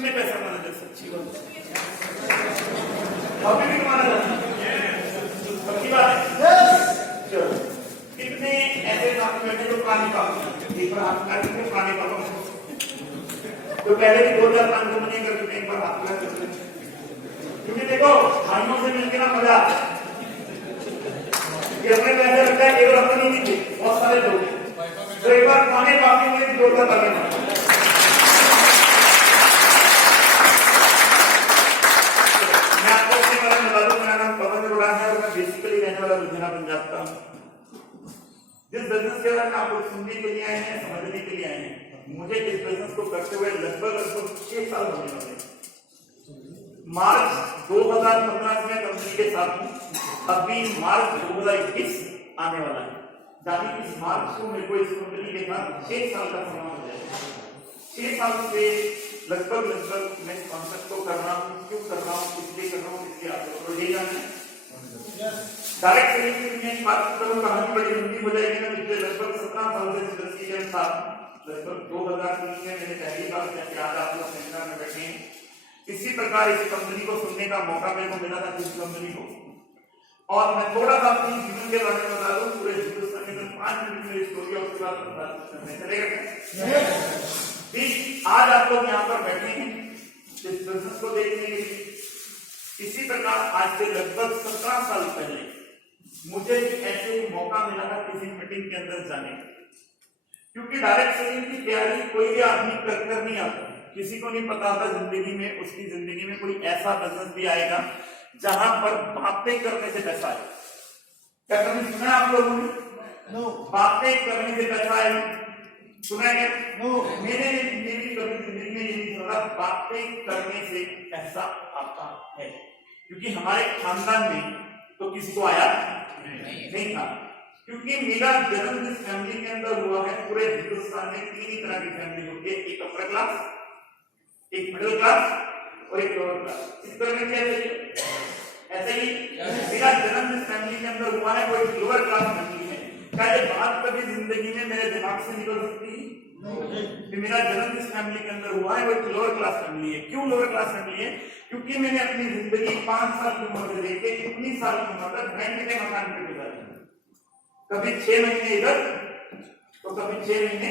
में पैसा कमाना जैसे अच्छी बात अभी भी कमाना पक्की बात है। चलो कितने ऐसे काम करते जो पानी पानी एक बार हाथ काट के पानी पापा तो पहले भी 2005 को मनी कर चुके एक बार हाथ काट करते क्योंकि देखो भाइयों से मिलकर ना मजा आता है कि अपने पैसे लगता है केवल अपनी नहीं थी बहुत सारे लोग तो एक बार पानी पापी में भी जोड़कर लगे बेसिकली रहने वाला लुधियाना पंजाब का जिस बिजनेस के बारे में आप लोग सुनने के लिए आए हैं समझने के लिए आए हैं मुझे इस बिजनेस को करते हुए लगभग 6 साल होने वाले मार्च 2015 में कंपनी के साथ हूं अभी मार्च 2021 आने वाला है यानी इस मार्च को मेरे को इस कंपनी के साथ 6 साल का समय हो जाएगा 6 साल से लगभग मैं इस कॉन्सेप्ट को कर रहा हूँ क्यों कर रहा हूँ इसलिए कर रहा हूँ इसलिए आप लोगों को ले जाना है डायरेक्ट सेलिंग में बात करूं कहानी बड़ी लंबी हो जाएगी ना पिछले लगभग 17 साल से इंडस्ट्री के साथ लगभग 2003 में मैंने पहली बार जब आज आप लोग सेमिनार में बैठे हैं इसी प्रकार इस कंपनी को सुनने का मौका मेरे को मिला था इस कंपनी को और मैं थोड़ा सा अपनी जीवन के बारे में बता दूं पूरे हिंदुस्तान में 5 मिनट में स्टोरी और उसके बाद बात करने चलेगा आज आप लोग यहाँ पर बैठे हैं इस बिजनेस को देखने के लिए इसी प्रकार आज से लगभग 17 साल पहले मुझे भी ऐसे ही मौका मिला था किसी मीटिंग के अंदर जाने क्योंकि डायरेक्ट सेलिंग की तैयारी कोई भी आदमी कर नहीं आता किसी को नहीं पता था जिंदगी में उसकी जिंदगी में कोई ऐसा बिजनेस भी आएगा जहां पर बातें करने से पैसा आएगा क्या कभी सुना आप लोगों ने बातें करने से पैसा आएगा सुना है मेरी कभी जिंदगी में ये नहीं सुना बातें करने से पैसा आता है क्योंकि हमारे खानदान में तो किसी को आया नहीं था क्योंकि मेरा जन्म जिस फैमिली के अंदर हुआ है पूरे हिंदुस्तान में 3 ही तरह की फैमिली होती है एक अपर क्लास एक मिडिल क्लास और एक लोअर क्लास इस तरह में क्या चाहिए ऐसे ही मेरा जन्म जिस फैमिली के अंदर हुआ है वो एक लोअर क्लास फैमिली है क्या ये बात कभी जिंदगी में मेरे दिमाग से निकल सकती है मेरा जन्म जिस फैमिली के अंदर हुआ है वो एक लोअर क्लास फैमिली है क्यों लोअर क्लास फैमिली है क्योंकि मैंने अपनी जिंदगी 5 साल की उम्र से लेके 19 साल की उम्र तक रेंट के मकान पे गुजारी कभी 6 महीने इधर तो कभी 6 महीने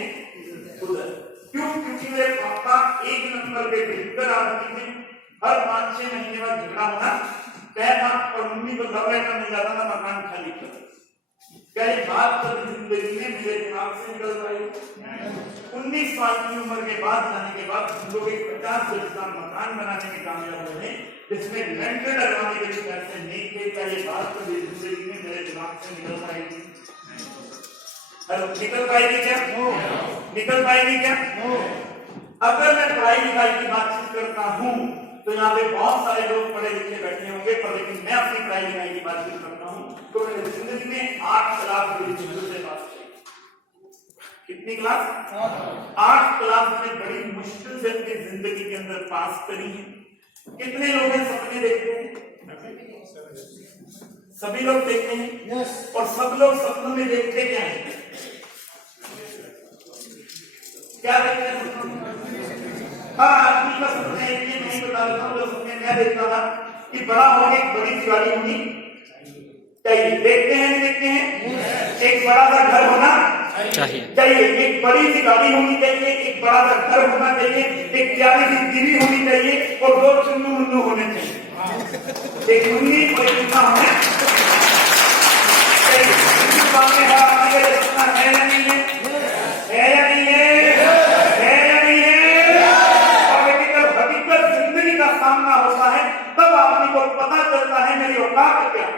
उधर क्यों क्योंकि मेरे पापा एक नंबर के बिल्डर आदमी थे हर 5-6 महीने बाद झगड़ा होना तय था और मम्मी को लव लेटर मिल जाता था मकान खाली कर क्या ये बात कभी जिंदगी में मेरे दिमाग से निकल पाई 19 साल की उम्र के बाद जाने के बाद हम लोग एक 50 गज का मकान बनाने में कामयाब हुए जिसमें रेंट लगवाने के लिए पैसे नहीं थे क्या ये बात कभी जिंदगी में मेरे दिमाग से निकल पाएगी निकल पाएगी क्या निकल पाएगी क्या अगर मैं पढ़ाई लिखाई की बातचीत करता हूँ तो यहाँ पे बहुत सारे लोग पढ़े लिखे बैठे होंगे पर लेकिन मैं अपनी पढ़ाई लिखाई की बातचीत करता हूँ तो मेरी जिंदगी में 8 क्लास से पास कितनी क्लास 8 क्लास में बड़ी मुश्किल से अपनी जिंदगी के अंदर पास करी है कितने लोग हैं सपने देखते हैं सभी लोग देखते हैं और सब लोग सपनों में देखते क्या है क्या देखते हैं सपनों में हर आदमी का सपना ये नहीं बता रहा हूँ जो सपने मैं देखता था कि बड़ा होने एक बड़ी सी गाड़ी होनी चाहिए देखते हैं नहीं देखते हैं एक बड़ा सा घर होना चाहिए एक बड़ी सी गाड़ी होनी चाहिए एक बड़ा सा घर होना चाहिए एक प्यारी सी टीवी होनी चाहिए और 2 चुन्नू मुन्नू होने चाहिए एक मुन्नी और एक चुन्ना होने चाहिए सपना है या नहीं है या नहीं है सामना होता है तब आदमी को पता चलता है मेरी औकात क्या है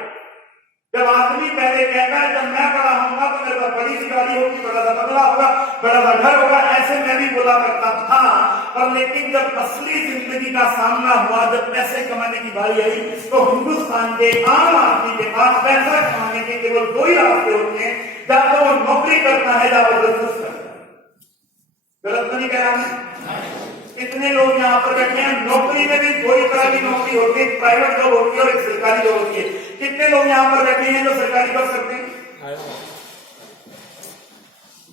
जब आदमी पहले कहता है जब मैं बड़ा होऊंगा तो मेरे पास बड़ी सी गाड़ी होगी बड़ा सा बंगला होगा बड़ा सा घर होगा ऐसे मैं भी बोला करता था पर लेकिन जब असली जिंदगी का सामना हुआ जब पैसे कमाने की बारी आई तो हिंदुस्तान के आम आदमी के पास पैसा कमाने के केवल 2 ही रास्ते होते हैं या तो वो नौकरी करता है या वो बिजनेस करता है गलत तो नहीं कह रहा है कितने लोग यहाँ पर बैठे हैं नौकरी में भी 2 ही तरह की नौकरी होती है प्राइवेट जॉब होती है और एक सरकारी जॉब होती है कितने लोग यहाँ पर बैठे हैं जो सरकारी जॉब करते हैं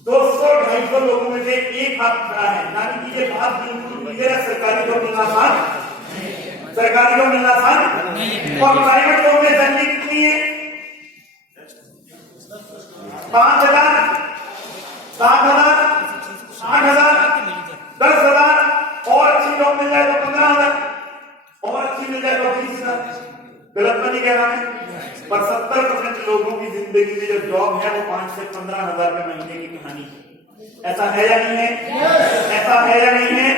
200-250 250 लोगों में से एक हाथ खड़ा है, यानी कि ये बात बिल्कुल क्लियर है, सरकारी को मिलना आसान, सरकारी को मिलना आसान। और प्राइवेट जॉब में सैलरी कितनी है? 5,000, 7,000, 8,000, 10,000 और अच्छी जॉब मिल जाए तो 15,000 और अच्छी मिल जाए तो 20,000। गलत तो नहीं कह रहा है, पर 70% लोगों की जिंदगी में जो जॉब है वो 5 से 15,000 रुपए महीने की कहानी है। ऐसा है या नहीं है? ऐसा है या नहीं है?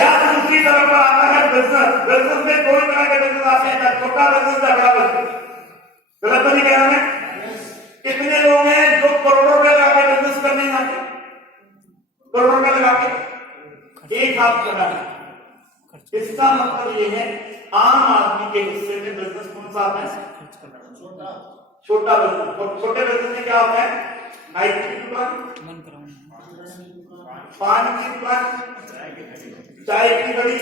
या दूसरी तरफ पर आता है बिजनेस। बिजनेस में कोई तरह के बिजनेस आते हैं, छोटा बिजनेस या बड़ा बिजनेस। गलत तो नहीं कह रहा है? कितने लोग हैं जो करोड़ों रुपए लगा के बिजनेस करने जाते हैं? करोड़ों रुपए लगा के एक हाथ खड़ा है। इसका मतलब ये है आम आदमी के हिस्से में बिजनेस कौन सा आता है? छोटा बिजनेस। और छोटे बिजनेस में क्या होता है? नाई की दुकान, पान की दुकान, चाय की गड़ी,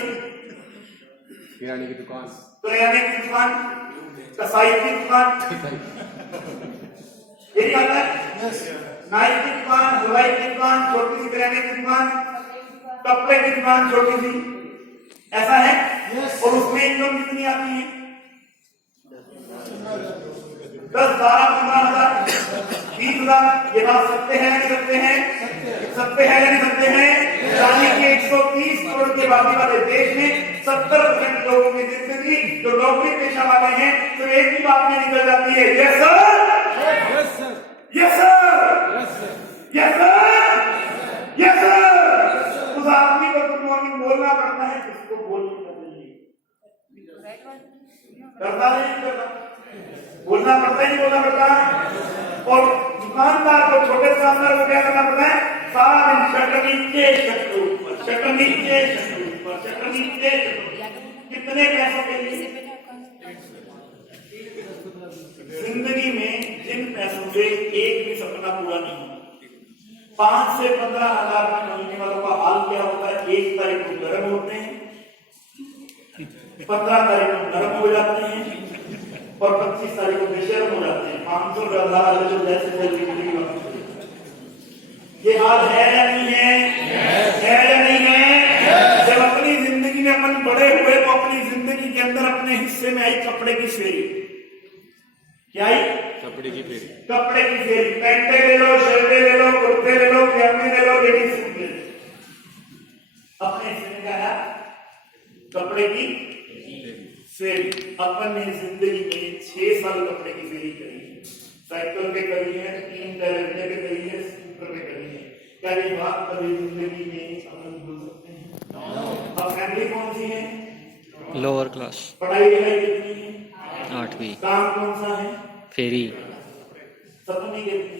किराने की दुकान, किराने की दुकान, कसाई की दुकान, यही आता है। नाई की दुकान, दवाई की दुकान, छोटी सी किराने की दुकान, कपड़े की दुकान छोटी सी, ऐसा है। और उसमें इनकम कितनी आती है? 10, 12, 15,000, 20,000। ये बात सकते हैं नहीं सकते हैं? सकते हैं या नहीं सकते हैं? यानी कि 130 करोड़ की आबादी वाले देश में 70% लोगों की जिंदगी जो नौकरी पेशा वाले हैं तो एक ही बात में निकल जाती है, yes sir, yes sir, yes sir, yes sir, yes sir. उस आदमी को गुड मॉर्निंग बोलना पड़ता है जिसको बोलना करता नहीं करता, बोलना पड़ता ही नहीं बोलना पड़ता। और दुकानदार को, छोटे दुकानदार को क्या करना पड़ता है? सारा दिन शटर नीचे शटर ऊपर, शटर नीचे शटर ऊपर, शटर नीचे शटर। कितने पैसों के लिए? जिंदगी में जिन पैसों से एक भी सपना पूरा नहीं होता। 5 से 15,000 महीने वालों का हाल क्या होता है? 1 तारीख को गर्म होते हैं, 15 तारीख को नरम हो जाते हैं और 25 तारीख को बेशर्म हो जाते हैं। 500 डॉलर जो जैसे ये हाल है या नहीं है? है या नहीं है? जब अपनी जिंदगी में अपन बड़े हुए तो अपनी जिंदगी के अंदर अपने हिस्से में आई कपड़े की फेरी। क्या आई? कपड़े की फेरी। कपड़े की फेरी। पैंटे ले लो, शर्टे ले लो, कुर्ते ले लो, पैजामे ले लो, लेडीज सूट ले लो। अपने हिस्से में क्या है? कपड़े की फेरी। अपन ने जिंदगी में 6 साल कपड़े की फेरी करी है। साइकिल पे करी है, 3 टहलने पे करी है, स्कूटर पे करी है। क्या ये बात कभी जिंदगी में अपन भूल सकते हैं? अब फैमिली कौन सी है? Lower class. पढ़ाई लिखाई कितनी है? 8वीं। काम कौन सा है? फेरी। सपने कितनी?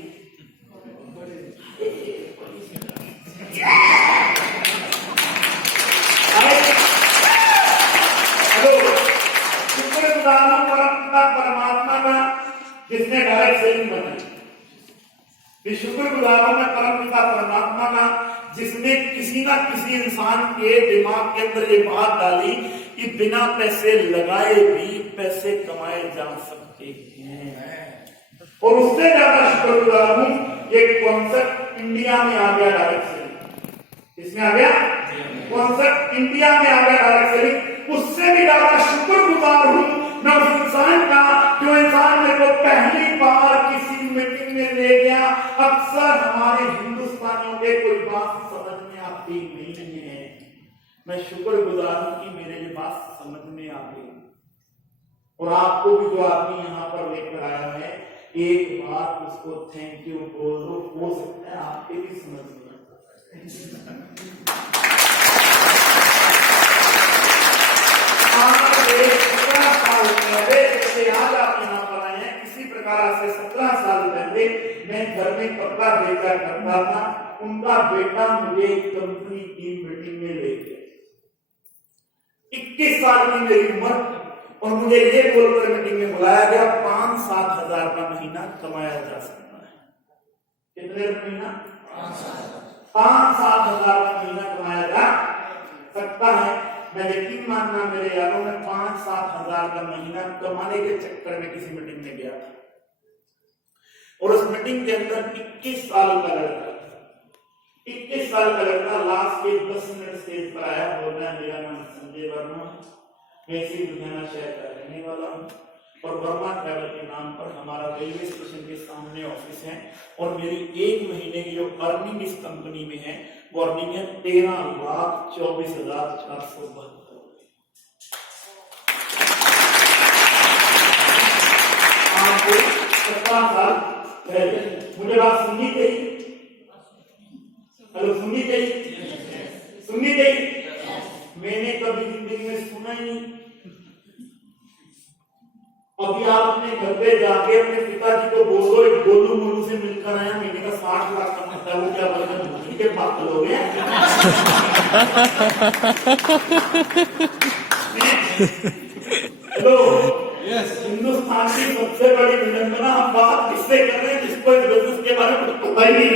परमात्मा का जिसने डायरेक्ट सेलिंग बनाई। शुक्रगुजार हूं मैं परम पिता परमात्मा का जिसने किसी ना किसी इंसान के दिमाग के अंदर ये बात डाली कि बिना पैसे लगाए भी पैसे कमाए जा सकते हैं। और उससे ज्यादा शुक्रगुजार हूं ये कॉन्सेप्ट इंडिया में आ गया डायरेक्ट सेलिंग। इसमें आ गया कॉन्सेप्ट इंडिया में आ गया डायरेक्ट सेलिंग। उससे भी ज्यादा शुक्रगुजार हूं मैं उस इंसान का जो इंसान मेरे को पहली बार किसी मीटिंग में ले गया। अक्सर हमारे हिंदुस्तानियों के कोई बात समझ में आती नहीं है। मैं शुक्रगुजार हूं कि मेरे ये बात समझ में आ गई। और आपको भी जो आदमी यहाँ पर लेकर आया है एक बार उसको थैंक यू बोल दो, हो सकता है आपके भी समझ में आज आप यहाँ पर आए हैं। किसी प्रकार से 17 साल पहले मैं घर में कपड़ा बेचा करता था। उनका बेटा मुझे कंपनी की मीटिंग में ले गया। 21 साल की मेरी उम्र और मुझे ये बोलकर मीटिंग में बुलाया गया 5-7 हजार का महीना कमाया जा सकता है। कितने महीना? 5-7 हजार का महीना कमाया जा सकता है। मैं यकीन मानना मेरे यारों में 5-7 हजार का महीना कमाने के चक्कर में किसी मीटिंग में गया था और उस मीटिंग के अंदर 21 साल का लड़का साल का लड़का लास्ट के 10 मिनट स्टेज पर आया, बोल रहा है मेरा नाम संजय वर्मा, मैं इसी लुधियाना शहर का रहने वाला हूँ और वर्मा ट्रैवल के नाम पर हमारा रेलवे स्टेशन के सामने ऑफिस है और मेरी 1 महीने की जो अर्निंग इस कंपनी में है वो अर्निंग है 13,24,472। आपको 17 साल पहले मुझे बात सुननी चाहिए, हेलो सुननी चाहिए, सुननी चाहिए। मैंने कभी जिंदगी में सुना ही नहीं। अभी आप अपने घर पे जाके अपने पिताजी को बोलो एक गोलू मोलू से मिलकर आया, महीने का 60 लाख कमाता है, वो क्या बोलते हैं के पागल हो गए। हेलो हिंदुस्तान की सबसे बड़ी विडंबना हम बात किससे कर रहे हैं जिसको इस बिजनेस के बारे में पता ही नहीं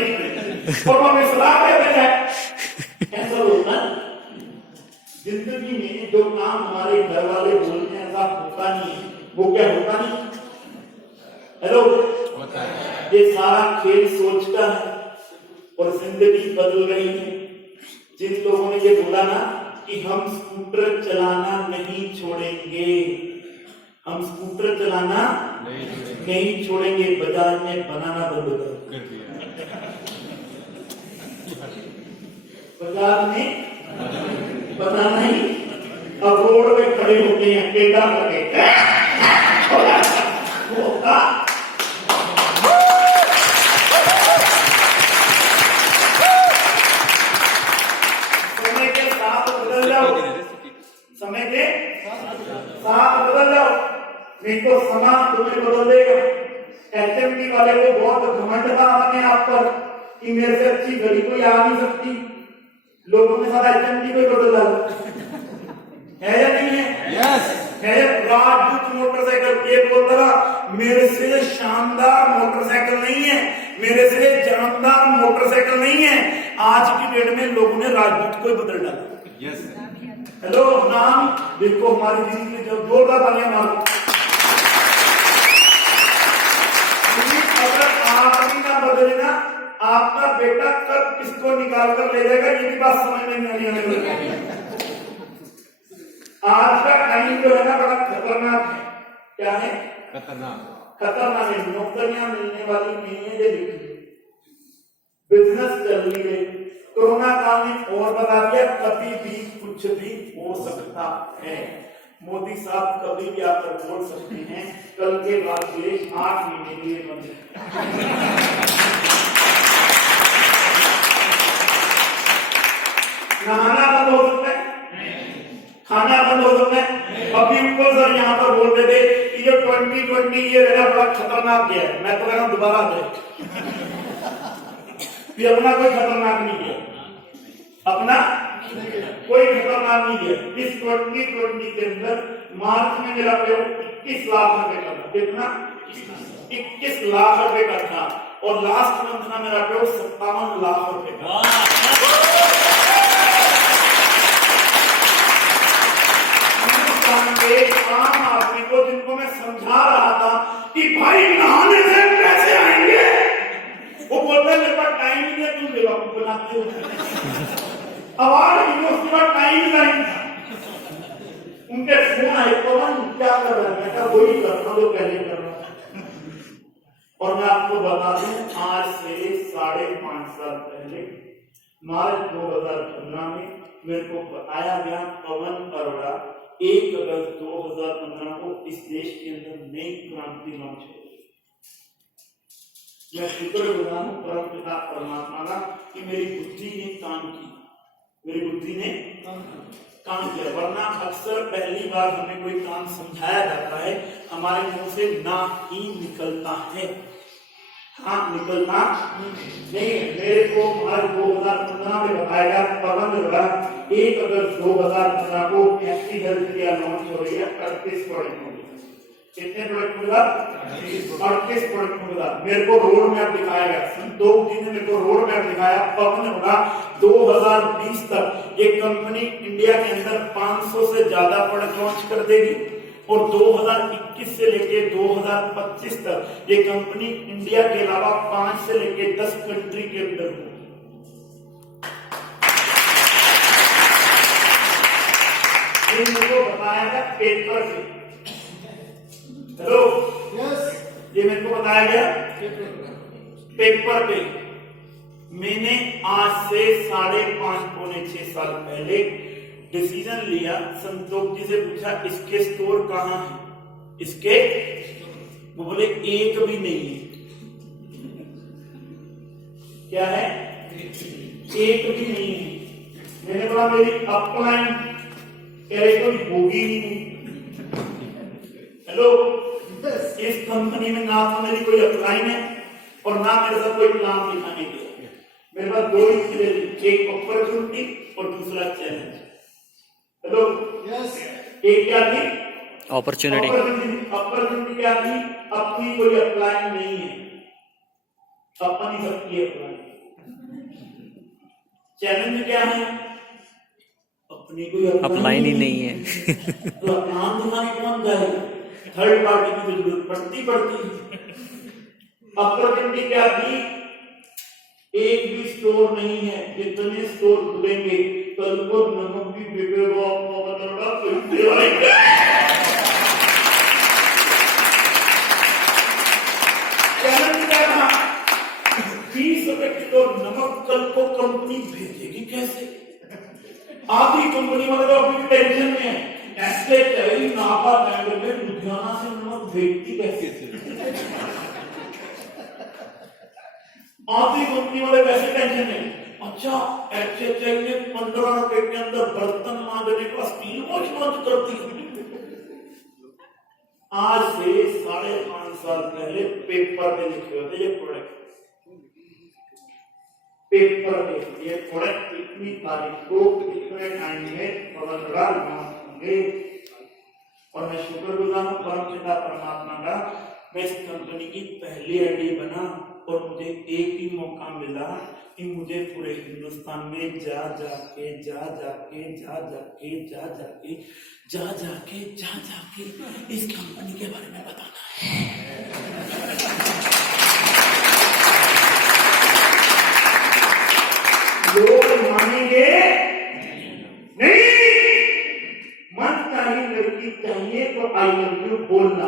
और हमें सलाह दे रहे हैं। ऐसा होता जिंदगी में जो काम हमारे घर वाले बोलते हैं ऐसा होता नहीं है, वो क्या होता नहीं। हेलो होता है। ये सारा खेल सोच का है और जिंदगी बदल रही है। जिन लोगों ने ये बोला ना कि हम स्कूटर चलाना नहीं छोड़ेंगे, हम स्कूटर चलाना नहीं छोड़ेंगे, बाजार में बनाना बंद कर दिया, बाजार में बनाना ही। अब रोड पे खड़े होते हैं पेड़ा करके समय के साथ बदल जाओ, समय के साथ बदल जाओ, नहीं तो समाज तुम्हें बदल देगा। एचएमटी वाले को बहुत घमंड था अपने आप पर कि मेरे से अच्छी घड़ी कोई आ नहीं सकती, लोगों ने सारा एचएमटी को ही बदल डाला है या नहीं है? यस है। राजदूत मोटरसाइकिल ये बोलता था मेरे से शानदार मोटरसाइकिल नहीं है, मेरे से जानदार मोटरसाइकिल नहीं है। आज की डेट में लोगों ने राजदूत को ही बदल डाला। यस हेलो नाम देखो हमारी दीदी ने जो जोरदार तालियां मारो। अगर आप ही ना बदले ना आपका बेटा कब किसको निकाल कर ले जाएगा ये भी बात समझ में नहीं आने वाली। आज का टाइम जो है ना बड़ा खतरनाक है। क्या है? खतरनाक। खतरनाक है। नौकरियां मिलने वाली नहीं है, बिजनेस चल रही है। कोरोना काल ने और बता दिया कभी भी कुछ भी हो सकता है। मोदी साहब कभी भी आकर बोल सकते हैं कल के बाद देश 8 महीने के लिए बंद है। नहाना बंद हो सकता है, खाना बंद हो सकता है। अभी ऊपर सर यहाँ पर बोल रहे थे कि जो 2020 ये रहना बड़ा खतरनाक गया है, मैं तो कह रहा हूं दोबारा आ जाए। अपना कोई खतरनाक नहीं गया, अपना कोई खतरनाक नहीं गया। इस 2020 के अंदर मार्च में मेरा प्रयोग 21 लाख रुपए का था। कितना? 21 लाख रुपए का था और लास्ट मंथ में मेरा प्रयोग 57 लाख रुपए का। आम आदमी को जिनको मैं समझा रहा था कि भाई नहाने से पैसे आएंगे, वो बोलते हैं मेरे पास टाइम नहीं है, तुम बेवकूफ बनाते हो। अवार्ड यूनिवर्सिटी का टाइम नहीं था। उनके फोन आए तो क्या कर रहा है, मैं क्या वही कर रहा हूँ जो पहले कर रहा था। और मैं आपको बता दूं आज से 5.5 साल पहले मार्च 2015 में मेरे को बताया गया पवन अरोड़ा 1 अगस्त 2015 को इस देश के अंदर नई क्रांति लॉन्च हो गई। मैं शुक्रगुजार हूं परम पिता परमात्मा का कि मेरी बुद्धि ने काम की, मेरी बुद्धि ने काम किया। वरना अक्सर पहली बार हमें कोई काम समझाया जाता है हमारे मुंह से ना ही निकलता है, हाँ निकलना नहीं। मेरे को मार्च 2015 में बताया गया पवन अरोड़ा 1 अगस्त 2015 को एसटी हेल्थ केयर लॉन्च हो रही है 38 प्रोडक्ट होगी। कितने प्रोडक्ट होगा? 38 प्रोडक्ट होगा। मेरे को रोड मैप दिखाया गया, संतोष जी ने मेरे को रोड मैप दिखाया। पवन अरोड़ा 2020 तक ये कंपनी इंडिया के अंदर 500 से ज्यादा प्रोडक्ट लॉन्च कर देगी और 2021 से लेके 2025 तक ये कंपनी इंडिया के अलावा 5 से लेके 10 कंट्री के अंदर होगी। ये मेरे को बताया गया पेपर से। हेलो यस ये मेरे को बताया गया पेपर पे। मैंने आज से 5.5 पौने 6 साल पहले डिसीजन लिया। संतोष जी से पूछा इसके स्टोर कहाँ है, इसके, वो बोले एक भी नहीं है। क्या है? एक भी नहीं है। मैंने बोला मेरी अपलाइन कोई होगी ही नहीं। हेलो इस कंपनी में ना तो मेरी कोई अपलाइन है और ना मेरे साथ कोई नाम दिखाने के लिए। मेरे पास दो ही चीजें, एक अपॉर्चुनिटी और दूसरा चैलेंज। हेलो यस एक क्या थी? अपॉर्चुनिटी। अपॉर्चुनिटी क्या थी? अपनी कोई अपलाइन नहीं है, अपनी सबकी अपलाइन। चैलेंज क्या है? अपनी कोई अपलाइन ही नहीं है। तो नाम दिखाने कौन जाएगा? थर्ड पार्टी की जरूरत पड़ती अपॉर्चुनिटी क्या थी? एक भी स्टोर नहीं है। जितने स्टोर खुलेंगे कल को नमक भी बिकेगा। चैलेंज क्या था? 20 रुपए किलो नमक कल को कंपनी भेजेगी कैसे? आधी कंपनी वाले तो अपनी टेंशन में है, ऐसे कई नापा बैंड में लुधियाना से नमक भेजती कैसे? आधी कंपनी वाले वैसे टेंशन में। अच्छा HHI ने 15 रुपए के अंदर बर्तन मांजने का स्टील वॉश लॉन्च करती है। आज से 5.5 साल पहले पेपर में लिखे होते ये प्रोडक्ट, पेपर में ये प्रोडक्ट इतनी तारीख को इतने टाइम में पवनराज लॉन्च होंगे। और मैं शुक्रगुजार हूँ परम पिता परमात्मा का, मैं इस कंपनी की पहली एडी बना और मुझे एक ही मौका मिला कि मुझे पूरे हिंदुस्तान में जा जाके इस कंपनी के बारे में बताना है। लोग मानेंगे नहीं। मन चाहिए, लड़की चाहिए तो आई लव यू बोलना।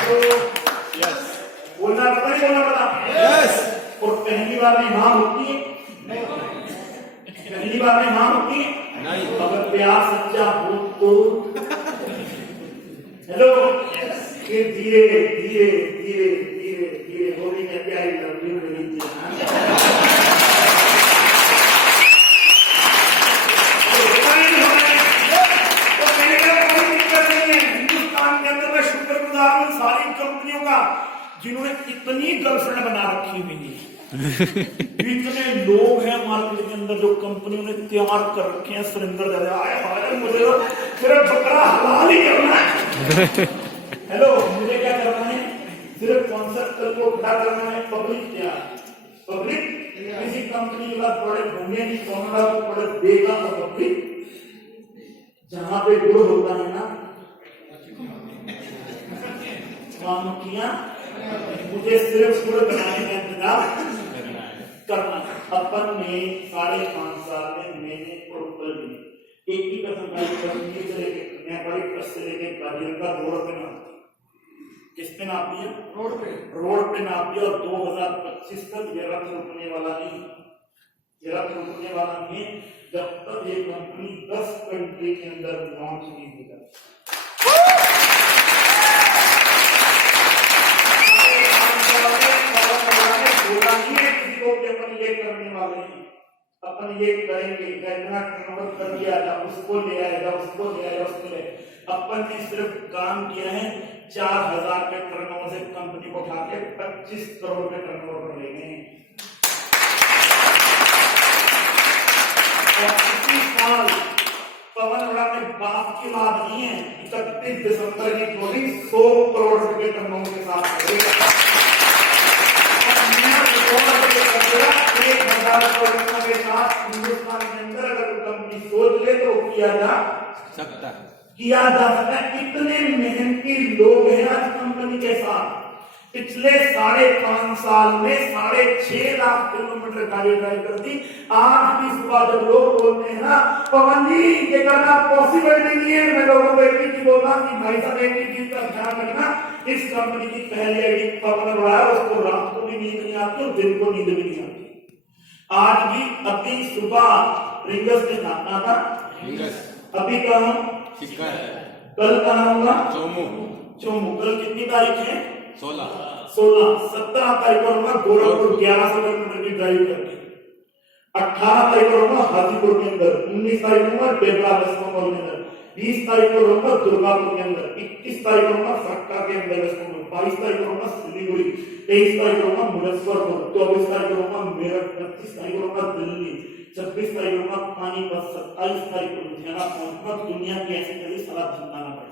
तो बोलना पता नहीं बोलना पता? यस और पहली बार में हाँ होती है, पहली बार में हाँ होती है नहीं। अगर प्यार सच्चा हो तो। हेलो फिर धीरे धीरे धीरे धीरे धीरे हो रही है प्यारी लव यू मेरी जान। सारी कंपनियों का जिन्होंने इतनी गर्लफ्रेंड बना रखी हुई है। इतने लोग हैं मार्केट के अंदर जो कंपनियों ने तैयार कर रखे हैं। सुरेंद्र दादा आए हाय मुझे तो सिर्फ बकरा हलाल ही करना है। हेलो मुझे क्या करना है? सिर्फ कॉन्सेप्ट को खड़ा करना है। पब्लिक क्या पब्लिक किसी कंपनी का प्रोडक्ट ढूंढे नहीं, सोना प्रोडक्ट देगा तो पब्लिक। जहां पे गुड़ होता है ना किया, मुझे सिर्फ गुड़ बनाने का इंतजार करना। अपन ने 5.5 साल में मैंने टोटल एक ही कसम से लेके कन्याकुमारी से लेके गाजियाबाद रोड पे नाप दी। किस पे नाप दिया? रोड पे नाप दिया। और 2025 तक ये रथ रुकने वाला नहीं, ये रथ रुकने वाला नहीं जब तक ये कंपनी 10 कंट्री के अंदर लॉन्च नहीं होगा। करने वाले हैं अपन ये करेंगे, इतना टर्नओवर कर दिया था, उसको ले आएगा, उसको ले आएगा, उसको ले। अपन ने सिर्फ काम किया है 4000 के टर्नओवर से कंपनी को उठा के 25 करोड़ के टर्नओवर पर ले गए। इसी साल पवन उड़ा ने बाप की बात नहीं है, 31 दिसंबर की क्लोजिंग 100 करोड़ रुपए के टर्नओवर के साथ करेगा। 1000 करोड़ के साथ हिंदुस्तान के अंदर अगर कंपनी सोच ले तो किया जा सकता है। इतने मेहनती लोग हैं आज कंपनी के साथ। पिछले 5.5 साल में 6.5 लाख किलोमीटर गाड़ी ड्राइव कर दी। आज भी सुबह जब लोग बोलते हैं ना पवन जी ये करना पॉसिबल नहीं है, मैं लोगों को एक ही चीज बोलता हूं कि भाई साहब एक ही चीज का ध्यान रखना, इस कंपनी की पहली आईडी पवन उड़ाया उसको रात को भी नींद नहीं आती और दिन को नींद भी नहीं आती। आज भी अभी सुबह रिंगस में नापना था, अभी कहा कल कहा होगा चोमू। कल कितनी तारीख है? 16। 17 तारीख को होगा गोरखपुर 1100 किलोमीटर की ड्राइव करके, 18 तारीख को होगा हाजीपुर के अंदर, 19 तारीख को होगा डेबरा वेस्ट बंगाल के अंदर, 20 तारीख को होगा दुर्गापुर के अंदर, 21 तारीख को होगा फटका के अंदर वेस्ट बंगाल, 22 तारीख को होगा सिलीगुड़ी, 23 तारीख को होगा मुजफ्फरपुर, 24 तारीख को होगा मेरठ, 25 तारीख को होगा दिल्ली, 26 तारीख को होगा पानीपत, 27 तारीख को लुधियाना पहुंचूंगा। दुनिया की ऐसी जगह सारा झंडा ना पड़े।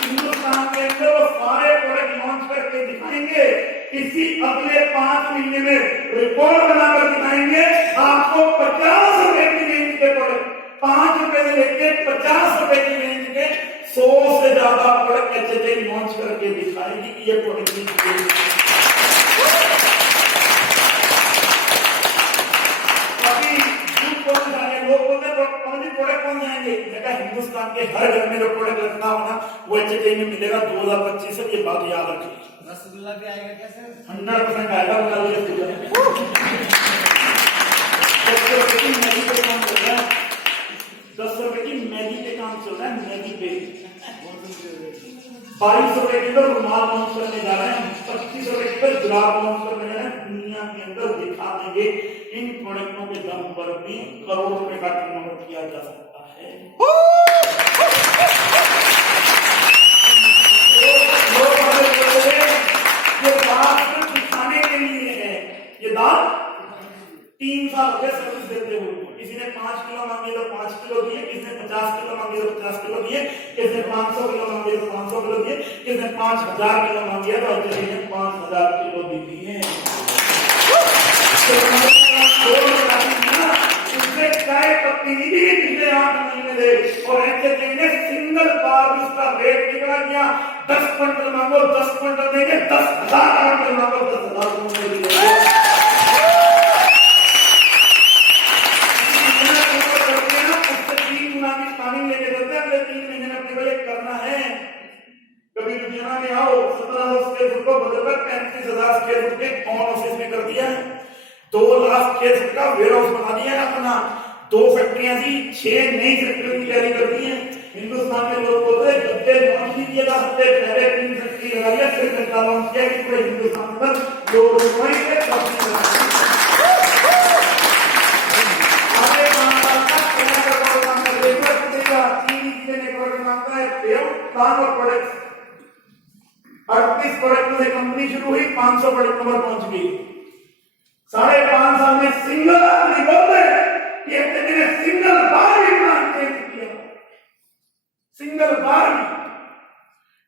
हिंदुस्तान के अंदर वो सारे प्रोडक्ट लॉन्च करके दिखाएंगे। इसी अगले 5 महीने में रिकॉर्ड बनाकर दिखाएंगे। आपको 50 रुपए की रेंज के प्रोडक्ट, 5 रुपए से लेकर 50 रुपए की रेंज के 100 से ज्यादा प्रोडक्ट एचएचए लॉन्च करके दिखाएगी कि ये प्रोडक्ट प्रोडक्ट कौन जाएंगे? हिंदुस्तान के हर घर में जो प्रोडक्ट रखना होना वो एचएचए में मिलेगा 2025 से। ये बात याद रखिए। रसगुल्ला भी आएगा क्या सर? 100% आएगा। 10 रुपए की मैगी पे काम चल रहा है, 10 रुपए की मैगी पे काम चल रहा है, मैगी पे 22 रुपए के अंदर रुमाल लॉन्च करने जा रहे हैं, 25 रुपए के अंदर गुलाब लॉन्च करने जा रहे हैं। दुनिया के अंदर दिखा देंगे इन प्रोडक्टों के दम पर भी करोड़ रुपए का टर्नओवर किया जा सकता है। ये बात सिर्फ दिखाने के लिए है। ये बात 3 साल हो गए सर्विस देते हुए। किसी ने 5 किलो मांगे तो 5 किलो दिए, किसी ने 50 किलो मांगे तो 50 किलो दिए, किसी ने 500 किलो मांगे तो 500 किलो दिए, किसी ने 5000 किलो मांगे तो एचएचए ने 5000 किलो भी दिए। चाय पत्ती नहीं पिछले 8 महीने दे और एचएचए ने सिंगल बार इसका रेट निकला दिया। 10 क्विंटल मांगो 10 क्विंटल देंगे, 10,000 क्विंटल मांगो 10,000 क्विंटल देंगे। पानी लेके चलते हैं, अगले 3 महीने में अपने को ये करना है। कभी लुधियाना में आओ, 17,000 स्क्वायर फुट को बदलकर 35,000 स्क्वायर फुट के ऑन ऑफिस में कर दिया है। 2 लाख स्क्वायर फुट का वेयर हाउस बना दिया है अपना। 2 फैक्ट्रियां थी, 6 नई फैक्ट्रियों की तैयारी कर दी है। हिंदुस्तान में लोग बोलते हैं गद्दे लॉन्च नहीं किया जा सकते, पहले 3 फैक्ट्री लगा दिया, फिर गद्दा लॉन्च किया कि पूरे हिंदुस्तान पर लोग प्रोडक्ट 38 प्रोडक्ट से कंपनी शुरू हुई, 500 प्रोडक्ट नंबर पहुंच गई। 5.5 साल में सिंगल नहीं बोलते कि एचएचए ने सिंगल बार भी ब्रांड चेंज किया, सिंगल बार भी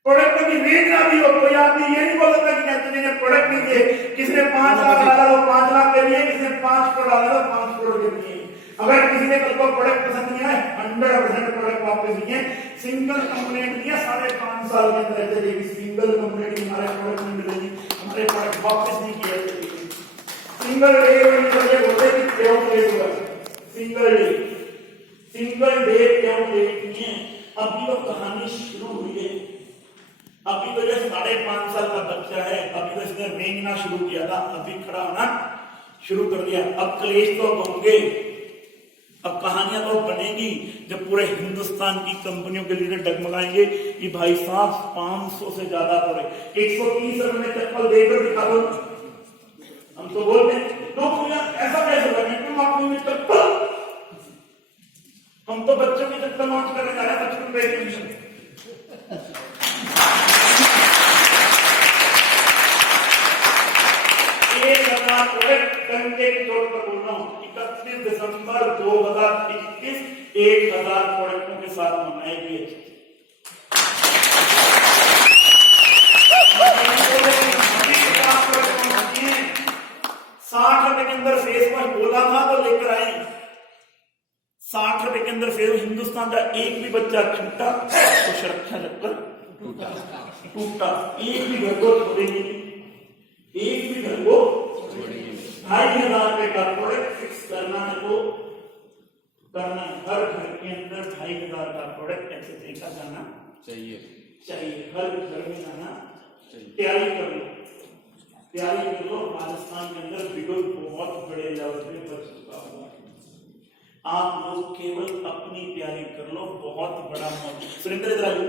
प्रोडक्ट की रेंज ना दी हो। कोई आदमी ये नहीं बोल सकता कि एचएचए ने प्रोडक्ट नहीं दिए। किसने 5 लाख डाला तो 5 लाख के लिए, किसने 5 करोड़ डाला तो 5 करोड़ के लिए। अगर किसी ने कल को प्रोडक्ट पसंद नहीं आए 100% प्रोडक्ट वापस दिए। सिंगल कंप्लेंट दिया 5.5 साल के अंदर एचएचए की सिंगल कंप्लेंट हमारे प्रोडक्ट नहीं मिलेगी, हमारे प्रोडक्ट वापस नहीं किए। सिंगल डे बोलते कि क्यों लेट हुआ, सिंगल डे क्यों लेट नहीं है। अभी तो कहानी शुरू हुई है। अभी तो ये 5.5 साल का बच्चा है, अभी तो इसने रेंगना शुरू किया था, अभी खड़ा होना शुरू कर दिया। अब कलेश तो होंगे, अब कहानियां तो बनेगी जब पूरे हिंदुस्तान की कंपनियों के लीडर डगमगाएंगे कि भाई साहब 500 से ज्यादा पड़े। 130 रुपए में चप्पल देकर दिखा दो। हम तो बोलते हैं लोग ऐसा कैसे लगे तुम अपनी में चप्पल, हम तो बच्चों की चप्पल लॉन्च करने जा रहे हैं। बच्चों को 1,000 प्रोडक्ट करने की जोड़ पर बोल रहा हूं। 31 दिसंबर 2021 1,000 प्रोडक्टों के साथ मनाएगी। 60 रुपए के अंदर फेस वॉश बोला था तो लेकर आए। 60 रुपए के अंदर अंदर फिर हिंदुस्तान का एक भी बच्चा छूटा तो सुरक्षा लगकर टूटा। एक भी घर को छोड़ेंगे नहीं, एक भी घर को 2500 रुपए का प्रोडक्ट फिक्स करना है तो करना। हर घर के अंदर 2500 का प्रोडक्ट ऐसे देखा जाना चाहिए। हर घर में जाना तैयारी कर लो, तैयारी कर लो। राजस्थान के अंदर बिगुल बहुत बड़े लेवल पे बच चुका हुआ है। आप लोग केवल अपनी तैयारी कर लो, बहुत बड़ा मौका। सुरेंद्र इधर आइए,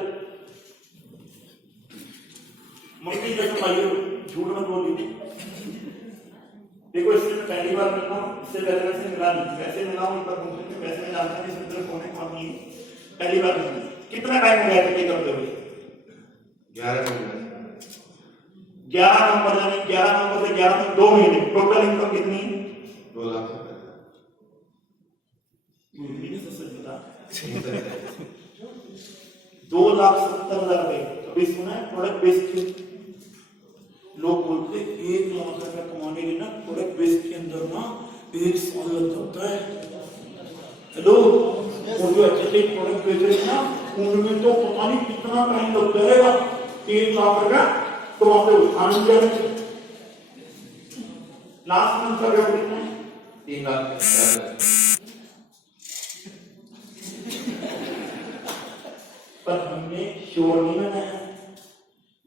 मम्मी कसम भाइयों झूठ मत बोलिए। देखो इससे मैं पहली बार मिला हूँ, इससे पहले वैसे मिला नहीं, वैसे मिला हूँ पर वैसे मैं जानता नहीं सुरेंद्र कौन है कौन नहीं। पहली बार मिला। कितना टाइम हो गया ये करते हुए? 11 नंबर 11 नंबर यानी 11 नंबर से 11 में 2 महीने। टोटल इनकम कितनी है? 2 लाख रुपए। 2,70,000 रुपए। कभी सुना है प्रोडक्ट बेस्ड? लोग बोलते 1 लाख रुपए कमाने के ना प्रोडक्ट बेस्ड के अंदर ना 1 साल लग जाता है। हेलो, और जो अच्छे प्रोडक्ट बेच रहे हैं ना उनमें तो पता नहीं कितना टाइम लग जाएगा 1 लाख रुपया तो वहां पे उठाने जाएंगे। लास्ट मंथ का रेट कितना है? 3 लाख। पर हमने श्योर नहीं बनाया।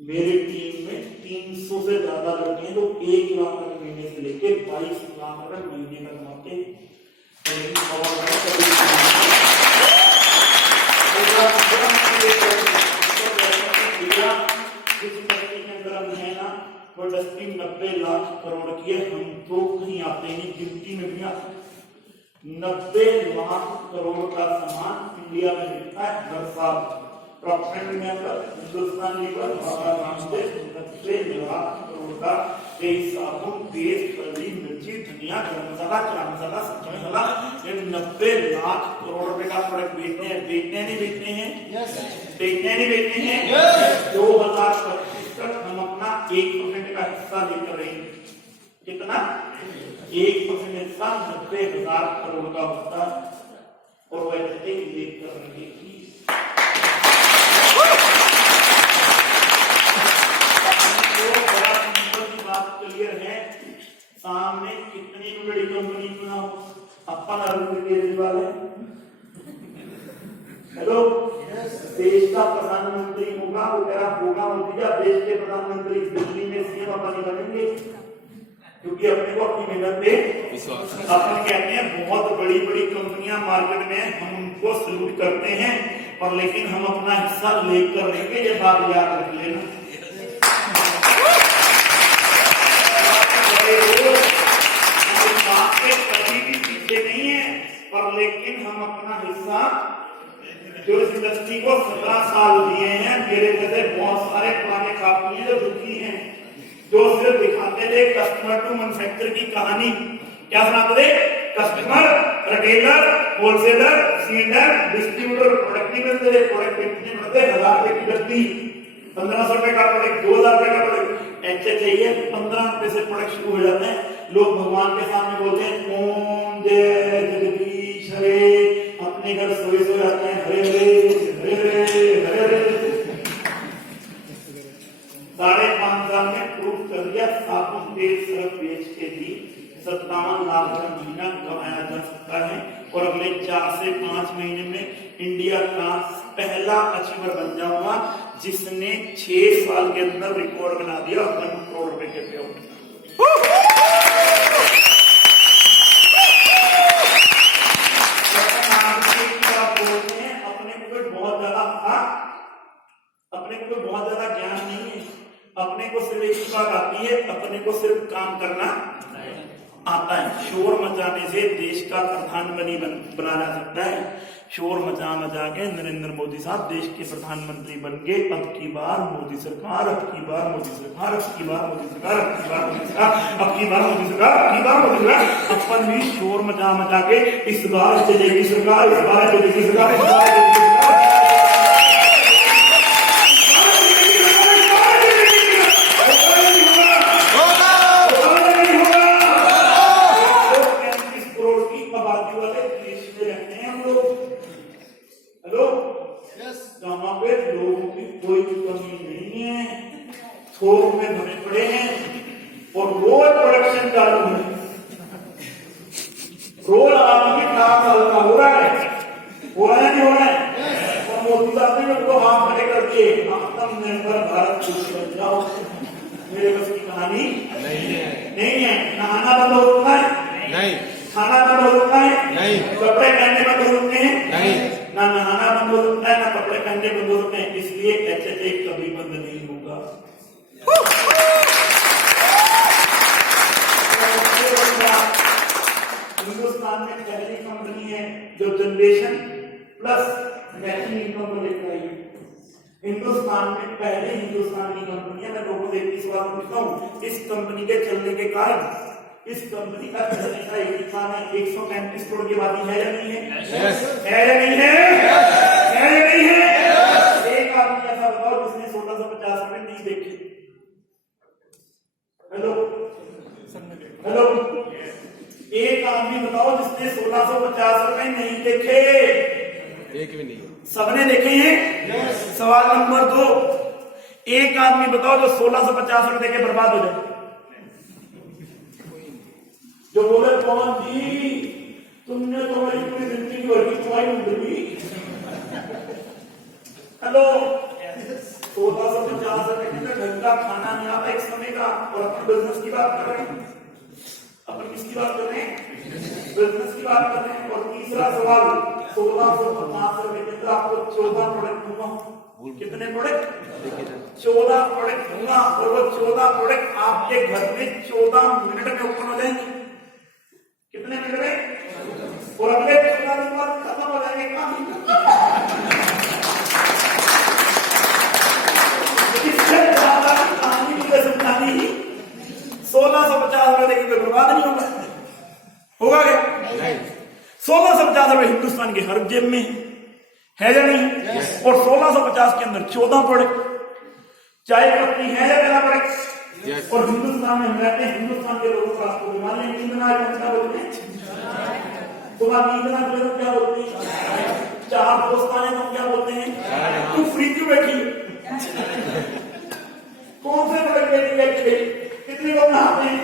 मेरी टीम में 300 से ज्यादा लड़के हैं जो 1 लाख रुपए महीने से लेके 22 लाख रुपए महीने तक कमाते हैं। इंडस्ट्री 90 लाख करोड़ की है, हम तो कहीं आते नहीं, गिनती में भी आते। 90 लाख करोड़ का सामान इंडिया में बिकता है हर साल। प्रॉफिट में हिंदुस्तान लीवर 90 लाख करोड़ का तेल, साबुन, पेस्ट, हल्दी, मिर्ची, धनिया, गरम मसाला, चाट मसाला, सब्जी मसाला, ये 90 लाख करोड़ रुपए का प्रोडक्ट बेचते हैं। बेचते हैं नहीं बेचते हैं? बेचते हैं नहीं बेचते हैं? 2025 तक हम अपना 1% का हिस्सा लेकर रहेंगे। कितना? 1% हिस्सा 90,000 करोड़ का होता है और वैसे ही लेकर रहेंगे। क्लियर है? सामने कितनी भी बड़ी कंपनी क्यों ना हो, अपन अरविंद केजरीवाल है। हेलो, देश का प्रधानमंत्री होगा, वो कह रहा होगा मोदी, देश के प्रधानमंत्री दिल्ली में सीएम अपन बनेंगे, क्योंकि अपने को अपनी मेहनत पे अपन कहते हैं। बहुत बड़ी बड़ी कंपनियां मार्केट में, हम उनको सल्यूट करते हैं, और लेकिन हम अपना हिस्सा लेकर रहेंगे, ये बात याद रख लेना। कभी भी पीछे नहीं है, पर लेकिन हम अपना हिस्सा जो इस इंडस्ट्री को 17 साल दिए हैं। मेरे जैसे बहुत सारे पुराने काफी हैं जो दुखी हैं, जो सिर्फ दिखाते थे कस्टमर टू मैन्युफैक्चर की कहानी। क्या सुनाते थे? कस्टमर, रिटेलर, होलसेलर, सीएंडर, डिस्ट्रीब्यूटर। प्रोडक्ट नहीं मिलते थे, प्रोडक्ट कितने मिलते? 1000 रुपए की डब्बी, 1500 रुपए का प्रोडक्ट, 2000 रुपए का प्रोडक्ट। ऐसे चाहिए 15 रुपए से प्रोडक्ट शुरू हो जाते हैं। लोग भगवान के सामने बोलते हैं ओम जय जगदीश हरे, अपने घर सोए सो जाते हैं हरे हरे हरे हरे हरे हरे। 5.5 साल में प्रूव कर दिया साबुन, तेल, सर्फ बेच के भी 57 लाख का महीना कमाया जा सकता है। और अगले 4 से 5 महीने में इंडिया का पहला अचीवर बन जाऊंगा जिसने 6 साल के अंदर रिकॉर्ड बना दिया 1 करोड़ रुपए के पे आउट। अपने को बहुत ज्यादा ज्ञान नहीं है, अपने को सिर्फ एक बात आती है, अपने को सिर्फ काम करना आता है। शोर मचाने से देश का प्रधानमंत्री बना जा सकता है। शोर मचा के नरेंद्र मोदी साहब देश के प्रधानमंत्री बन गए। अब की बार मोदी सरकार, अब की बार मोदी सरकार, अब की बार मोदी सरकार, अब की बार मोदी सरकार, अब की बार मोदी सरकार, अब की बार मोदी सरकार। अपन भी शोर मचा के इस बार चलेगी सरकार, इस बार चलेगी सरकार, इस बार चलेगी सरकार। थोक में भरे पड़े हैं और रोज प्रोडक्शन चालू है। रोज आदमी 8 साल का हो रहा है नहीं हो रहा है। और मोदी साहब ने उनको हाथ खड़े कर दिए, आत्मनिर्भर भारत बन जाओ। मेरे बस की कहानी नहीं है। नहाना बंद हो चुका है नहीं, खाना बंद हो चुका है नहीं, कपड़े पहनने बंद हो चुके हैं नहीं, ना नहाना बंद हो चुका है ना कपड़े पहनने बंद हो चुके हैं। इसलिए HHA कभी बंद नहीं होगा। हिंदुस्तान में पहली कंपनी है जो जनरेशन प्लस नेशनल इनकम को लेकर आई है। हिंदुस्तान में पहले हिंदुस्तान की कंपनी है। मैं लोगों से एक सवाल पूछता हूँ, इस कंपनी के चलने के कारण इस कंपनी का जनसंख्या हिंदुस्तान में 135 करोड़ की आबादी है या नहीं है? है या नहीं है? है या नहीं है? एक आदमी ऐसा बताओ जिसने 1650 रुपए नहीं देखे। हेलो हेलो, एक आदमी बताओ जिसने 1650 रुपए नहीं देखे। एक भी नहीं। सबने देखे हैं? सवाल नंबर 2, एक आदमी बताओ जो 1650 रुपए देके बर्बाद हो जाए। जो बोले पवन जी तुमने तो मेरी पूरी जिंदगी भर की कमाई उड़ी। हेलो, 1650 रुपए में ढंग का खाना नहीं आता एक समय का। और अपन बिजनेस की बात कर रहे हैं, अपन किसकी बात कर रहे हैं? बिजनेस की बात कर रहे हैं। और तीसरा सवाल, 1650 रुपए के अंदर आपको 14 प्रोडक्ट दूंगा। कितने प्रोडक्ट? 14 प्रोडक्ट दूंगा। और वो 14 प्रोडक्ट आपके घर में 14 मिनट में ओपन हो जाएंगे। कितने मिनट में? और अगले 14 दिन बाद खत्म हो जाएंगे काम। इससे ज्यादा कहानी मुझे समझानी, 1650 रुपए देके कोई बर्बाद नहीं होगा। होगा क्या? 1650 रुपए हिंदुस्तान के हर जेब में है या नहीं? और 1650 के अंदर 14 प्रोडक्ट, चाय पत्ती है या मेरा प्रोडक्ट। और हिंदुस्तान में हम रहते हैं, हिंदुस्तान के लोगों को आपको बीमारी नींद ना आए क्या बोलते हैं? सुबह नींद ना आए क्या बोलते हैं? 4 दोस्त आए तो क्या बोलते हैं? तू फ्री क्यों बैठी? कौन से प्रोडक्ट बैठे? कितने लोग नहाते हैं?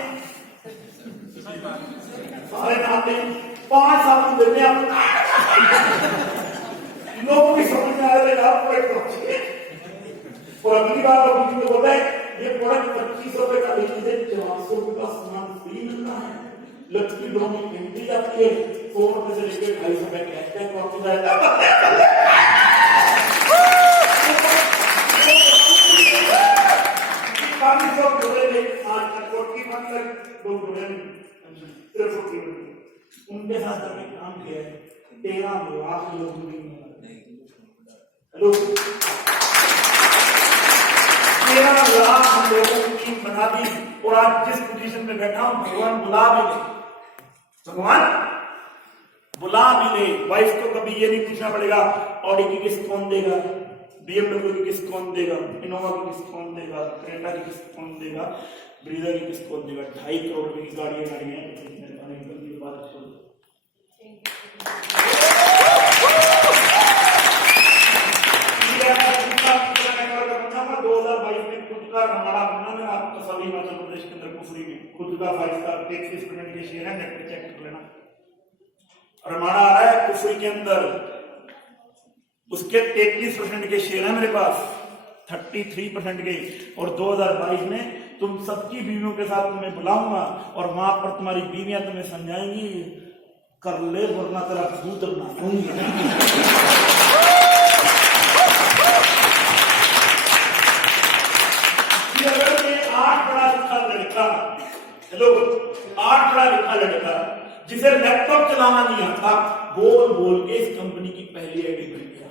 सारे नहाते हैं। 5 साबुन देते हैं आपको। लोगों की समझ में आ रहा है आप प्रोडक्ट। और अगली बार आप किसी को बोलते हैं ये प्रोडक्ट 2500 रुपए का लेने से 400 रुपए का सामान फ्री मिलता है। लक्ष्मी ड्रॉ में एंट्री जाती है, 100 रुपए से लेकर 250 रुपए कैशबैक वापस जाएगा। उनके साथ हमने काम किया है। 13 लाख लोग हेलो 13 लाख लोगों की टीम बना दी। और आज जिस पोजीशन में बैठा हूं, भगवान बुला भी ले, भगवान बुला भी ले। वाइफ को कभी ये नहीं पूछना पड़ेगा ऑडी की किस्त कौन देगा, BMW की किस्त कौन देगा, इनोवा की किस्त कौन देगा, क्रेटा की किस्त कौन देगा, ब्रीजा की किस्त कौन देगा। 2.5 करोड़ रुपए की गाड़ियां है। बात 2022 में खुद का रमाड़ा बनना। मैं आपको सभी हिमाचल प्रदेश के अंदर कुफरी में खुद का 5 स्टार टैक्स के शेयर है, नेट पे चेक कर लेना। रमाड़ा आ रहा है कुफरी के अंदर, उसके 33% के शेयर है मेरे पास, 33% के। और 2022 में तुम सबकी बीवियों के साथ तुम्हें बुलाऊंगा और वहां पर तुम्हारी बीवियां तुम्हें समझाएंगी कर ले वरना तेरा भूत बना दूंगी। हेलो 8 पढ़ा लिखा लड़का जिसे लैपटॉप चलाना नहीं आता, बोल बोल के इस कंपनी की पहली आईडी बन गया।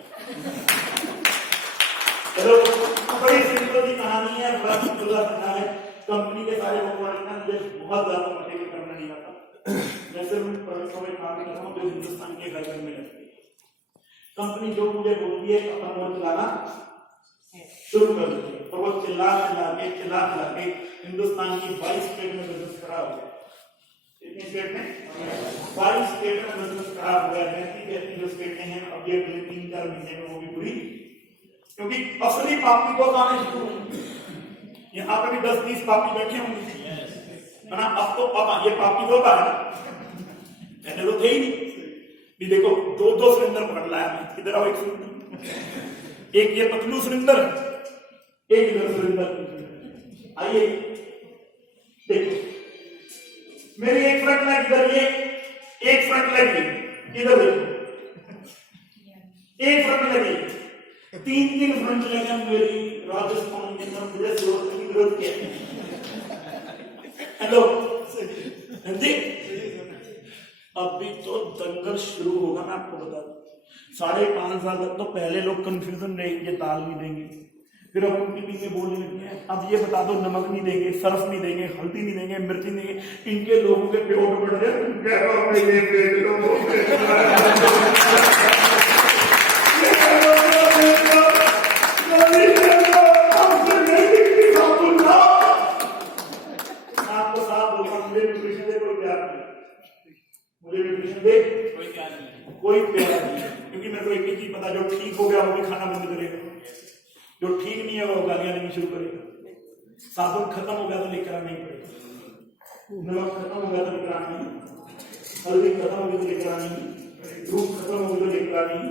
हेलो बड़ी सिंपल सी कहानी है, बड़ा सिंपल सा है। कंपनी के सारे मुझे बहुत ज्यादा मोटिवेट करना नहीं आता। जैसे मैं प्रोजेक्टों में काम करता हूँ तो हिंदुस्तान के घर घर में लगती है। कंपनी जो मुझे बोलती है अपना मोबाइल चलाना शुरू कर देती है और वो चिल्ला के हिंदुस्तान की 22 स्टेट में बिजनेस खड़ा हो गया। कितने स्टेट में? 22 स्टेट में बिजनेस खड़ा हो गया है। जो स्टेटें हैं अब ये 3-4 महीने में वो भी पूरी, क्योंकि असली पापी को आने शुरू हुई। यहाँ पे भी 10-20 पापी बैठे होंगे है ना। अब तो अब ये पापी दो बार है, पहले तो थे ही नहीं। भी देखो दो सुरेंद्र पकड़ लाया मैं, इधर आओ एक सुरेंद्र, एक ये पतलू सुरेंद्र, एक इधर सुरेंद्र। आइए देखो मेरी एक फ्रंट लेग इधर, ये एक फ्रंट लेग इधर देखो, एक फ्रंट लेग, तीन फ्रंट लेग मेरी राजस्थान के अंदर मुझे विरोध किया। हेलो जी, अभी तो दंगल शुरू होगा, मैं आपको बता दूं। 5.5 साल तक तो पहले लोग कंफ्यूजन रहेंगे, दाल नहीं देंगे, फिर अब उनकी टीमें बोलने लगी हैं अब ये बता दो नमक नहीं देंगे, सर्फ नहीं देंगे, हल्दी नहीं देंगे, मिर्ची नहीं देंगे। इनके लोगों के पेट बढ़ रहे आपको साफ बोलता हूं, मुझे न्यूट्रिशन दे कोई प्यार नहीं, मुझे न्यूट्रिशन दे कोई प्यार नहीं, क्योंकि मेरे को एक ही चीज पता, जो ठीक हो गया वो भी खाना बंद करेगा, जो ठीक नहीं है वो गालियां देनी शुरू करेगा। साबुन खत्म हो गया तो लेकर आना ही पड़ेगा, नमक खत्म हो गया तो लेकर आना ही, हल्दी खत्म हो गई तो लेकर आनी, धूप खत्म हो गई तो लेकर आनी।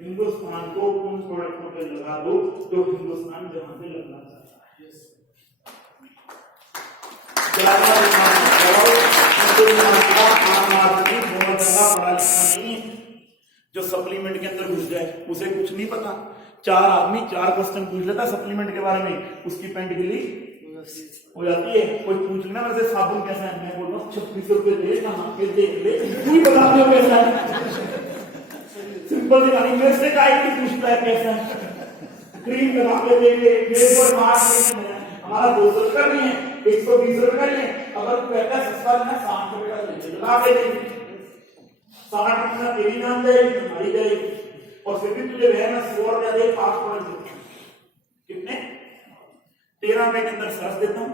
हिंदुस्तान को उन प्रोडक्टों पे लगा दो जो हिंदुस्तान जहां पे लगना चाहता है। जो सप्लीमेंट के अंदर घुस जाए उसे कुछ नहीं पता, 4 आदमी 4 क्वेश्चन पूछ लेता सप्लीमेंट के बारे में, उसकी पैंट गिली हो जाती है। कोई पूछ लेना वैसे साबुन कैसा है, मैं बोल रहा हूँ 26 रुपए दे, कहाँ पे देख ले, तू ही बता दो कैसा है। सिंपल सी कहानी, मेरे से काय की पूछता है कैसा है, क्रीम लगा के देंगे, मेरे पर मार देंगे, हमारा 200 रुपया नहीं है, 120 रुपया नहीं है, अगर तू कहता है सस्ता लेना 60 रुपए का ले लगा के देंगे, 60 रुपया तेरी नाम जाएगी, तुम्हारी जाएगी, और फिर भी तुझे वह ना 100 रुपया दे, 5 रुपए कितने 13 रुपए के अंदर सर्फ देता हूँ,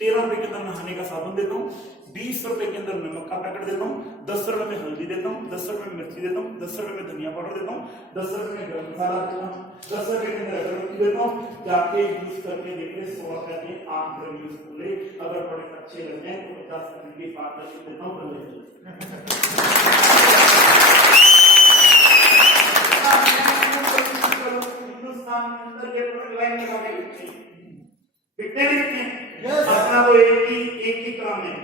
13 रुपए के अंदर नहाने का साबुन देता हूँ, 20 रुपए के अंदर नमक का पैकेट देता हूँ, 10 रुपए में हल्दी देता हूँ, 10 रुपए में मिर्ची देता हूँ, 10 रुपए में धनिया पाउडर देता हूँ, 10 रुपए में गरम मसाला देता हूँ, 10 रुपए के अंदर अगरबत्ती देता हूँ। जाके यूज करके देखिए 100 रुपए में आप यूज कर ले, अगर प्रोडक्ट अच्छे लग जाए तो 50% की पार्टनरशिप देता हूँ। हिंदुस्तान के अंदर ये प्रोडक्ट लाइन लगा के कितने लिखते हैं, अपना तो एक ही काम है,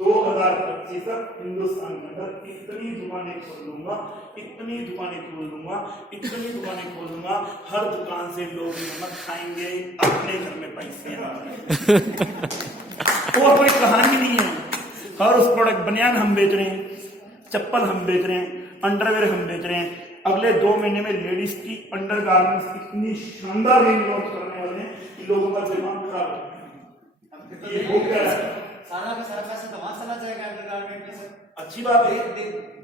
2025 तक हिंदुस्तान के अंदर इतनी दुकानें खोल लूंगा, इतनी दुकानें खोल दूंगा, इतनी दुकानें खोल दूंगा, हर दुकान से लोग नमक खाएंगे, अपने घर में पैसे और कोई कहानी नहीं है। हर उस प्रोडक्ट, बनियान हम बेच रहे हैं, चप्पल हम बेच रहे हैं, अंडरवेयर हम बेच रहे हैं। अगले 2 महीने में लेडीज की अंडरगारमेंट्स इतनी शानदार रेंज लॉन्च करने वाले हैं कि लोगों का दिमाग खराब हो गया। ये हो क्या है, सारा का सारा पैसा तो वहां चला जाएगा अंडरगारमेंट में सर। अच्छी बात है,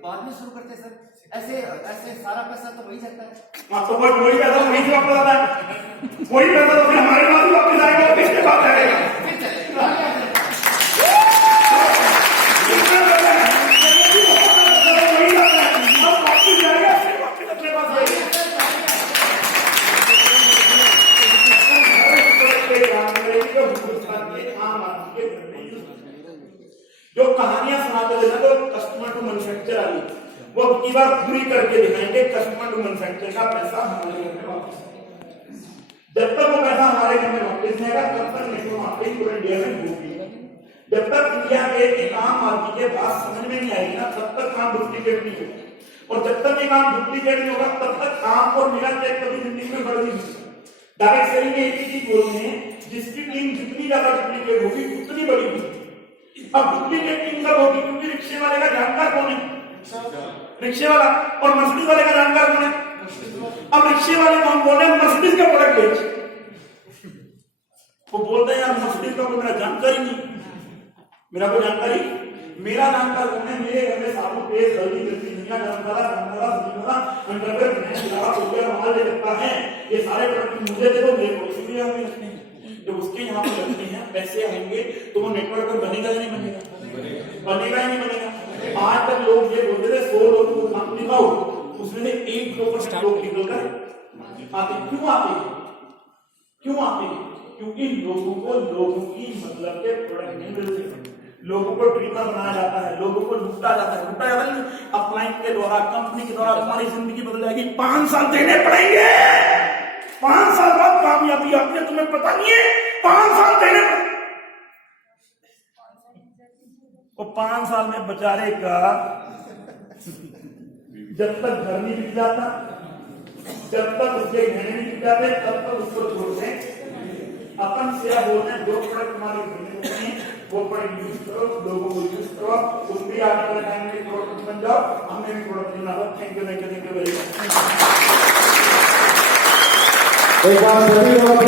बाद में शुरू करते सर, ऐसे सारा पैसा तो वही जाता है। हाँ तो वही पैसा वहीं से वापस आता है, वही पैसा तो फिर हमारे पास ही वापस आएगा और किसके पास आएगा, फिर चलेगा। जो कहानियां सुनाते थे ना तो कस्टमर टू मैन्युफैक्चर वाली, वो की बार पूरी करके दिखाएंगे। कस्टमर टू मैन्युफैक्चर का पैसा हमारे घर में वापस, जब तक वो पैसा हमारे घर में वापस नहीं आएगा तब तक नेटवर्क मार्केटिंग पूरे इंडिया में होगी। जब तक इंडिया के आम आदमी के बात समझ में नहीं आएगी ना तब तक काम डुप्लीकेट नहीं होगा, और जब तक ये काम डुप्लीकेट नहीं होगा तब तक काम और मेरा चेक कभी जिंदगी में बढ़ नहीं सकता। डायरेक्ट सेलिंग में एक ही चीज बोलते हैं, जिसकी टीम जितनी ज्यादा डुप्लीकेट होगी उतनी बड़ी होगी। अब डुप्लीकेट टीम कब होगी, क्योंकि रिक्शे वाले का जानकार कौन है, रिक्शे वाला, और मर्सिडीज वाले का जानकार कौन है। अब रिक्शे वाले को हम बोल रहे हैं मर्सिडीज का प्रोडक्ट बेच, वो बोलते हैं यार मर्सिडीज का कोई मेरा जानकारी नहीं, मेरा कोई जानकारी, मेरा जानकार कौन है, मेरे घर में साबुन, तेल, हल्दी, मिर्ची, धनिया, गरम मसाला, अंडरवेयर, माल ले लगता है, ये सारे प्रोडक्ट मुझे दे दो, मेरे को इसीलिए हमें लगते हैं। जब उसके यहाँ पे लगते हैं पैसे आएंगे तो वो नेटवर्क पर बनेगा या नहीं बनेगा, बनेगा या नहीं बनेगा। आज तक लोग ये बोलते थे 100 लोग को नाम दिखाओ, उसमें से 1-2% लोग निकल कर आते। क्यों आते, क्यों आते, क्योंकि लोगों को लोगों की मतलब के प्रोडक्ट नहीं मिलते, लोगों को ट्रिपर बनाया जाता है, लोगों को लूटा जाता है। अपलाइन के द्वारा, कंपनी के द्वारा तुम्हारी जिंदगी बदल जाएगी। 5 साल देने पड़ेंगे, 5 साल बाद कामयाबी आती है, तुम्हें पता नहीं है। 5 साल देने पड़ेंगे। और 5 साल में बेचारे का जब तक घर नहीं बिक जाता, जब तक उसके गहने नहीं बिक जाते, तब तक उसको छोड़ते हैं। अपन से बोलते हैं जो प्रोडक्ट हमारे घर में होते हैं वो प्रोडक्ट यूज करो, लोगों को यूज करो, तुम भी आने वाले टाइम में प्रोडक्ट बन जाओ, हमें भी प्रोडक्ट लेना हो। Thank you very much. एक बार सभी लोगों को